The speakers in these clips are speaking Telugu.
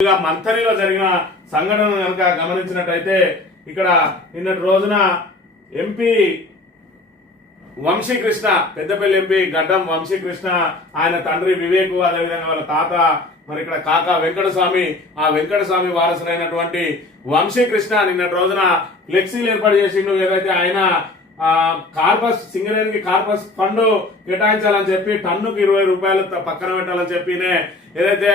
మంథనిలో జరిగిన సంఘటన కనుక గమనించినట్టయితే ఇక్కడ నిన్నటి రోజున ఎంపీ వంశీకృష్ణ, పెద్దపల్లి ఎంపీ గడ్డం వంశీకృష్ణ, ఆయన తండ్రి వివేక్, అదేవిధంగా వాళ్ళ తాత మరి ఇక్కడ కాకా వెంకటస్వామి, ఆ వెంకటస్వామి వారసులైనటువంటి వంశీకృష్ణ నిన్నటి రోజున ఫ్లెక్సీలు ఏర్పాటు చేసిండు. ఏదైతే ఆయన కార్పస్ సింగరేణికి కార్పస్ ఫండ్ కేటాయించాలని చెప్పి టన్నుకు 20 రూపాయలు పక్కన పెట్టాలని చెప్పినే ఏదైతే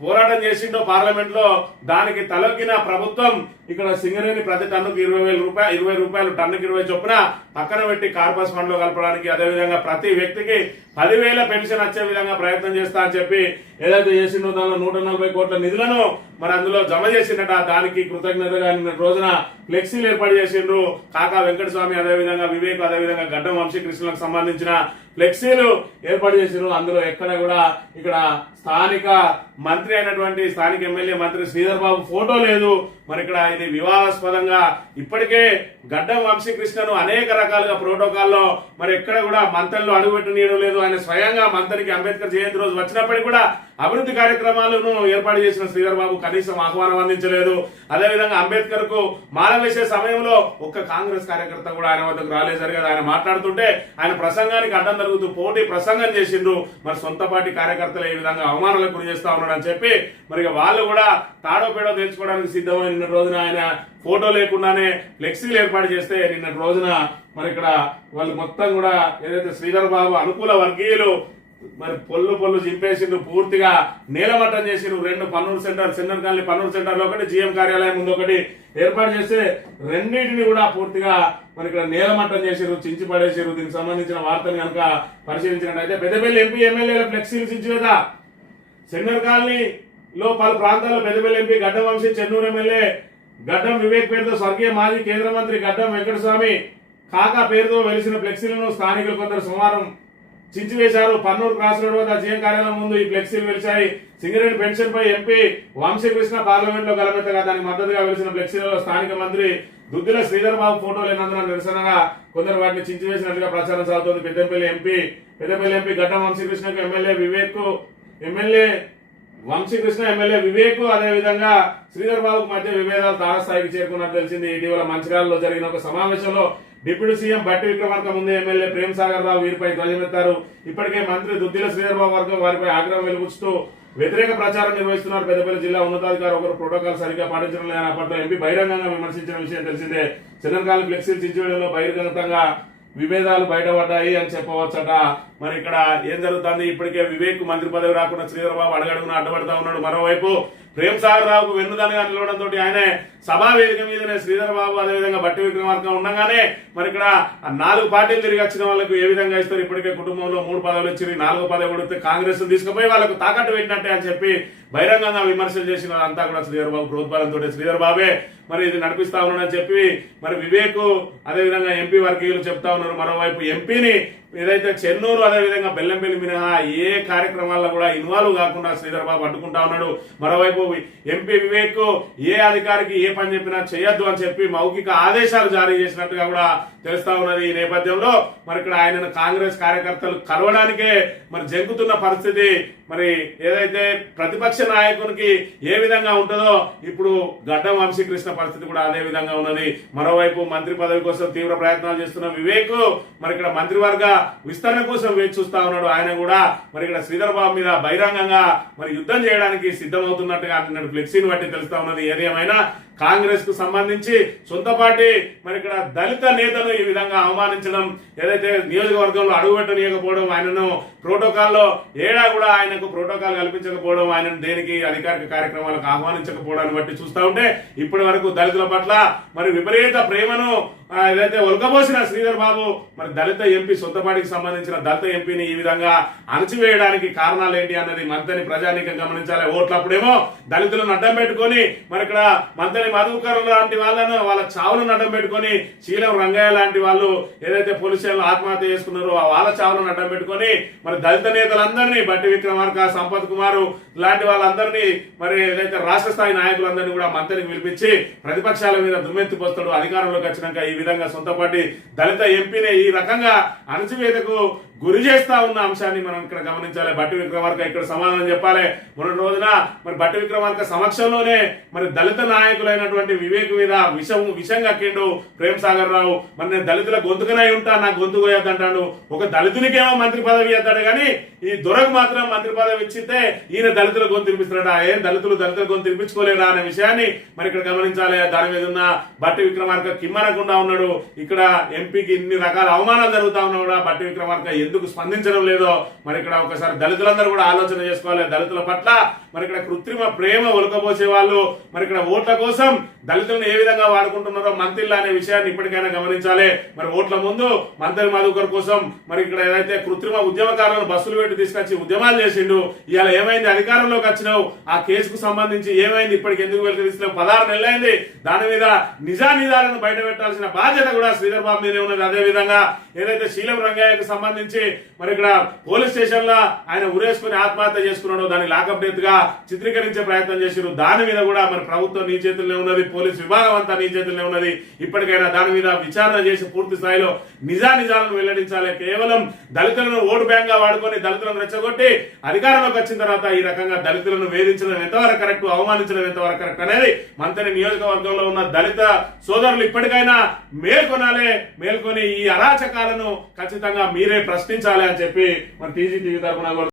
పోరాటం చేసిండో పార్లమెంట్ లో, దానికి తలొగ్గిన ప్రభుత్వం ఇక్కడ సింగరేణి ప్రతి టన్నుకు 20 రూపాయలు టన్నుకి 20 చొప్పున పక్కన పెట్టి కార్పస్ ఫండ్ లో కలపడానికి, అదేవిధంగా ప్రతి వ్యక్తికి 10,000 పెన్షన్ వచ్చే విధంగా ప్రయత్నం చేస్తా అని చెప్పి ఏదైతే చేసిండో దానిలో 140 కోట్ల నిధులను మరి అందులో జమ చేసిండట. దానికి కృతజ్ఞతగా నిన్న రోజున ఫ్లెక్సీలు ఏర్పాటు చేసిండ్రు. కాకా వెంకటస్వామి, అదేవిధంగా వివేక్, అదేవిధంగా గడ్డం వంశీకృష్ణలకు సంబంధించిన ఫ్లెక్సీలు ఏర్పాటు చేసిండ్రు. అందులో ఎక్కడ కూడా ఇక్కడ స్థానిక మంత్రి అయినటువంటి స్థానిక ఎమ్మెల్యే మంత్రి శ్రీధర్ బాబు ఫోటో లేదు. మరి ఇక్కడ ఇది వివాదాస్పదంగా ఇప్పటికే గడ్డం వంశీకృష్ణను అనేక రకాలుగా ప్రోటోకాల్లో మరి ఎక్కడ కూడా మంత్రులు అడుగుపెట్టనీయడం లేదు. ఆయన స్వయంగా మంత్రికి అంబేద్కర్ జయంతి రోజు వచ్చినప్పటికీ కూడా అభివృద్ధి కార్యక్రమాలను ఏర్పాటు చేసిన శ్రీధర్ బాబు కనీసం ఆహ్వానం అందించలేదు. అదేవిధంగా అంబేద్కర్ కు మాల వేసే సమయంలో ఒక్క కాంగ్రెస్ కార్యకర్త కూడా ఆయన వద్దకు రాలేదు. ఆయన మాట్లాడుతుంటే ఆయన ప్రసంగానికి అడ్డం జరుగుతూ పోటీ ప్రసంగం చేసిండ్రు. మరి సొంత పార్టీ కార్యకర్తలు ఈ విధంగా అవమానాలకు గురి చేస్తా ఉన్నాడు అని చెప్పి మరి వాళ్ళు కూడా తాడో పేడో తెలుసుకోవడానికి సిద్ధమైన నిన్న రోజున ఆయన ఫోటో లేకుండానే ఫ్లెక్సీలు ఏర్పాటు చేస్తే నిన్నటి రోజున మరి ఇక్కడ వాళ్ళు మొత్తం కూడా ఏదైతే శ్రీధర్ బాబు అనుకూల వర్గీయులు మరి పొల్లు చింపేసిండ్రు, పూర్తిగా నేలమట్టం చేసిండ్రు. 2 Pannuru centre, centre colony Pannuru centre లో ఒకటి, జీఎం కార్యాలయం ముందు ఒకటి ఏర్పాటు చేస్తే రెండింటిని కూడా పూర్తిగా మరి ఇక్కడ నేలమట్టం చేసారు, చించి పడేసారు. దీనికి సంబంధించిన వార్తని కనుక పరిశీలించినట్టయితే పెద్దపల్లి ఎంపీ ఎమ్మెల్యేల ఫ్లెక్సీలు చించివేదా, సెంటర్ కాలనీలో పలు ప్రాంతాల్లో పెద్దపల్లి ఎంపీ గడ్డం వంశీ, చెన్నూరు ఎమ్మెల్యే గడ్డం వివేక్ పేరుతో స్వర్గీయ మాజీ కేంద్ర మంత్రి గడ్డం వెంకటస్వామి కాకా పేరుతో వెలిసిన ఫ్లెక్సీలను స్థానికులు కొందరు సోమవారం చించివేశారు. పన్నూరు క్రాస్ రోడ్ వద్ద జీఎం కార్యాలయం ముందు ఈ ఫ్లెక్సీలు వెలిచాయి. సింగరేణి పెన్షన్ పై ఎంపీ వంశీకృష్ణ పార్లమెంట్ లో గలమెత్తగా దానికి మద్దతుగా వెలిసిన ఫ్లెక్సీలలో స్థానిక మంత్రి దుద్దిల శ్రీధర్ బాబు ఫోటో లేనందున నిరసనగా కొందరు వాటిని చించివేసినట్లుగా ప్రచారం సాగుతోంది. పెద్దపల్లి ఎంపీ గడ్డం వంశీకృష్ణకు ఎమ్మెల్యే వివేక్ అదేవిధంగా శ్రీధర్ బాబుకు మధ్య విభేదాలు తారస్థాయికి చేరుకున్నట్టు తెలిసింది. ఇటీవల మంచిర్యాలలో జరిగిన ఒక సమావేశంలో డిప్యూటీ సీఎం బట్టి విక్రమార్క ముందు ఎమ్మెల్యే ప్రేమ్ సాగర్ రావు వీరిపై ధ్వజమెత్తారు. ఇప్పటికే మంత్రి దుద్దిల శ్రీధర్ బాబు వర్గం వారిపై ఆగ్రహం వెలుగుస్తూ వ్యతిరేక ప్రచారం నిర్వహిస్తున్నారు. పెద్దపల్లి జిల్లా ఉన్నతాధికారి ఒకరు ప్రోటోకాల్ సరిగ్గా పాటించడం లేదని అప్పట్లో ఎంపీ బహిరంగంగా విమర్శించిన విషయం తెలిసిందే. చంద్రకాల ఫ్లెక్సీలు చించివేయడంలో బహిర్గతంగా విభేదాలు బయటపడ్డాయి అని చెప్పవచ్చట. మరి ఇక్కడ ఏం జరుగుతుంది, ఇప్పటికే వివేక్ మంత్రి పదవి రాకుండా శ్రీధర్ బాబు అడగడుగున అడ్డపడతా ఉన్నాడు. మరోవైపు ప్రేమ్ సాగర్ రావుకు వెన్నుదనగా నిలవడంతో ఆయనే సభా వేదిక మీదనే శ్రీధర్ బాబు అదేవిధంగా బట్టి విక్రమార్క ఉండగానే మరి ఇక్కడ 4 పార్టీలు తిరిగి వచ్చిన వాళ్ళకు ఏ విధంగా ఇస్తారు, ఇప్పటికే కుటుంబంలో 3 పదవులు ఇచ్చి 4వ పదవి కొడితే కాంగ్రెస్ తీసుకుపోయి వాళ్ళకు తాకట్టు పెట్టినట్టే అని చెప్పి బహిరంగంగా విమర్శలు చేసిన అంతా కూడా శ్రీధర్ బాబు ప్రోత్సాహంతో శ్రీధర్ బాబే మరి ఇది నడిపిస్తా ఉన్నాడని చెప్పి మరి వివేక్ అదేవిధంగా ఎంపీ వర్గీయులు చెప్తా ఉన్నారు. మరోవైపు ఎంపీని ఏదైతే చెన్నూరు అదేవిధంగా బెల్లంపల్లి మినహా ఏ కార్యక్రమాల్లో కూడా ఇన్వాల్వ్ కాకుండా శ్రీధర్ బాబు అడ్డుకుంటా ఉన్నాడు. మరోవైపు ఎంపీ వివేక్ ఏ అధికారికి ఏ పని చెప్పినా చేయొద్దు అని చెప్పి మౌఖిక ఆదేశాలు జారీ చేసినట్టుగా కూడా తెలుస్తా ఉన్నది. ఈ నేపథ్యంలో మరి ఇక్కడ ఆయనను కాంగ్రెస్ కార్యకర్తలు కలవడానికే మరి జంకుతున్న పరిస్థితి. మరి ఏదైతే ప్రతిపక్ష నాయకునికి ఏ విధంగా ఉంటుందో ఇప్పుడు గడ్డం వంశీకృష్ణ పరిస్థితి కూడా అదే విధంగా ఉన్నది. మరోవైపు మంత్రి పదవి కోసం తీవ్ర ప్రయత్నాలు చేస్తున్న వివేక్ మరి ఇక్కడ మంత్రివర్గ విస్తరణ కోసం వేచి చూస్తా ఉన్నాడు. ఆయన కూడా మరి ఇక్కడ శ్రీధర్ బాబు మీద బహిరంగంగా మరి యుద్ధం చేయడానికి సిద్ధమవుతున్నట్టుగా నిన్నటి ఫ్లెక్సీని బట్టి తెలుస్తా ఉన్నది. ఏదేమైనా కాంగ్రెస్ కు సంబంధించి సొంత పార్టీ మరి ఇక్కడ దళిత నేతను ఈ విధంగా అవమానించడం, ఏదైతే నియోజకవర్గంలో అడుగుపెట్టనీయకపోవడం, ఆయనను ప్రోటోకాల్లో ఏడా కూడా ఆయనకు ప్రోటోకాల్ కల్పించకపోవడం, ఆయనను దేనికి అధికారిక కార్యక్రమాలకు ఆహ్వానించకపోవడాన్ని బట్టి చూస్తా ఉంటే ఇప్పటి వరకు దళితుల పట్ల మరి విపరీత ప్రేమను ఏదైతే ఒలకబోసిన శ్రీధర్ బాబు మరి దళిత ఎంపీ సొంత పార్టీకి సంబంధించిన దళిత ఎంపీని ఈ విధంగా అణచివేయడానికి కారణాలు ఏంటి అన్నది మంత్రి ప్రజానీకం గమనించాలి. ఓట్లప్పుడేమో దళితులను అడ్డం పెట్టుకొని మరి ఇక్కడ మంత్రి మధుకర్ లాంటి వాళ్ళను వాళ్ళ చావులను అడ్డం పెట్టుకొని శీలం రంగయ్య లాంటి వాళ్ళు ఏదైతే పోలీస్ స్టేషన్లో ఆత్మహత్య చేసుకున్నారో వాళ్ళ చావులను అడ్డం పెట్టుకొని మరి దళిత నేతలందరినీ బట్టి విక్రమార్క, సంపత్ కుమార్ లాంటి వాళ్ళందరినీ మరి ఏదైతే రాష్ట్ర స్థాయి నాయకులందరినీ కూడా మంత్రికి పిలిపించి ప్రతిపక్షాల మీద దుమ్మెత్తిపోస్తాడు. అధికారంలోకి వచ్చినాక ఈ విధంగా సొంత పార్టీ దళిత ఎంపీనే ఈ రకంగా అణచివేతకు గురి చేస్తా ఉన్న అంశాన్ని మనం ఇక్కడ గమనించాలి. బట్టి విక్రమార్క ఇక్కడ సమాధానం చెప్పాలి. మొన్నటి రోజున మరి బట్టి విక్రమార్క సమక్షంలోనే మరి దళిత నాయకులైనటువంటి వివేక్ మీద విషం కక్కిండు ప్రేమ్ సాగర్ రావు. మరి నేను దళితుల గొంతుకనై ఉంటా, నాకు గొంతు కోయద్దంటాడు. ఒక దళితునికేమో మంత్రి పదవి ఇస్తాడు కానీ ఈ దొరకు మాత్రం మంత్రి పదవి ఇచ్చితే ఈయన దళితుల గొంతు తినిపిస్తున్నాడు. ఏం దళితుల గొంతు తినిపించుకోలేరా అనే విషయాన్ని మరి ఇక్కడ గమనించాలి. దాని మీద ఉన్న బట్టి విక్రమార్క కిమ్మనకుండా ఉన్నాడు. ఇక్కడ ఎంపీకి ఇన్ని రకాల అవమానాలు జరుగుతా ఉన్నా కూడా బట్టి విక్రమార్క ఎందుకు స్పందించడం లేదో మరి ఇక్కడ ఒకసారి దళితులందరూ కూడా ఆలోచన చేసుకోవాలి. దళితుల పట్ల మరి ఇక్కడ కృత్రిమ ప్రేమ ఒలకపోసే వాళ్ళు మరి ఇక్కడ ఓట్ల కోసం దళితులను ఏ విధంగా వాడుకుంటున్నారో మంత్రిలా అనే విషయాన్ని ఇప్పటికైనా గమనించాలి. మరి ఓట్ల ముందు మంత్రి మధుకర్ కోసం మరి ఇక్కడ ఏదైతే కృత్రిమ ఉద్యమకారులను బస్సులు పెట్టి తీసుకొచ్చి ఉద్యమాలు చేసిండు. ఇవాళ ఏమైంది? అధికారంలోకి వచ్చినావు, ఆ కేసుకు సంబంధించి ఏమైంది? ఇప్పటికి ఎందుకు వెళ్తున్నావు? 16 నెలలైంది. దాని మీద నిజానిజాలను బయట పెట్టాల్సిన బాధ్యత కూడా శ్రీధర్ బాబు మీదే ఉన్నది. అదే విధంగా ఏదైతే శీలం రంగయ్యకు సంబంధించి మరి ఇక్కడ పోలీస్ స్టేషన్ లో ఆయన ఉరేసుకుని ఆత్మహత్య చేసుకున్నాడో దాన్ని లాకప్ డెత్ గా చిత్రీకరించే ప్రయత్నం చేసిరు. దాని మీద కూడా మరి ప్రభుత్వం నీ చేతుల్లో ఉన్నది, పోలీస్ విభాగం అంతా నీ చేతుల్లో ఉన్నది. ఇప్పటికైనా దాని మీద విచారణ చేసి పూర్తి స్థాయిలో నిజానిజాలను వెల్లడించాలి. కేవలం దళితులను ఓటు బ్యాంక్ గా వాడుకొని దళితులను రెచ్చగొట్టి అధికారంలోకి వచ్చిన తర్వాత ఈ రకంగా దళితులను వేధించడం ఎంతవరకు కరెక్ట్, అవమానించడం ఎంతవరకు కరెక్ట్ అనేది మంత్రి నియోజకవర్గంలో ఉన్న దళిత సోదరులు ఇప్పటికైనా మేల్కొని ఈ అరాచకాలను ఖచ్చితంగా మీరే ప్రశ్నించాలి అని చెప్పి మన టీజీ టీవీ తరఫున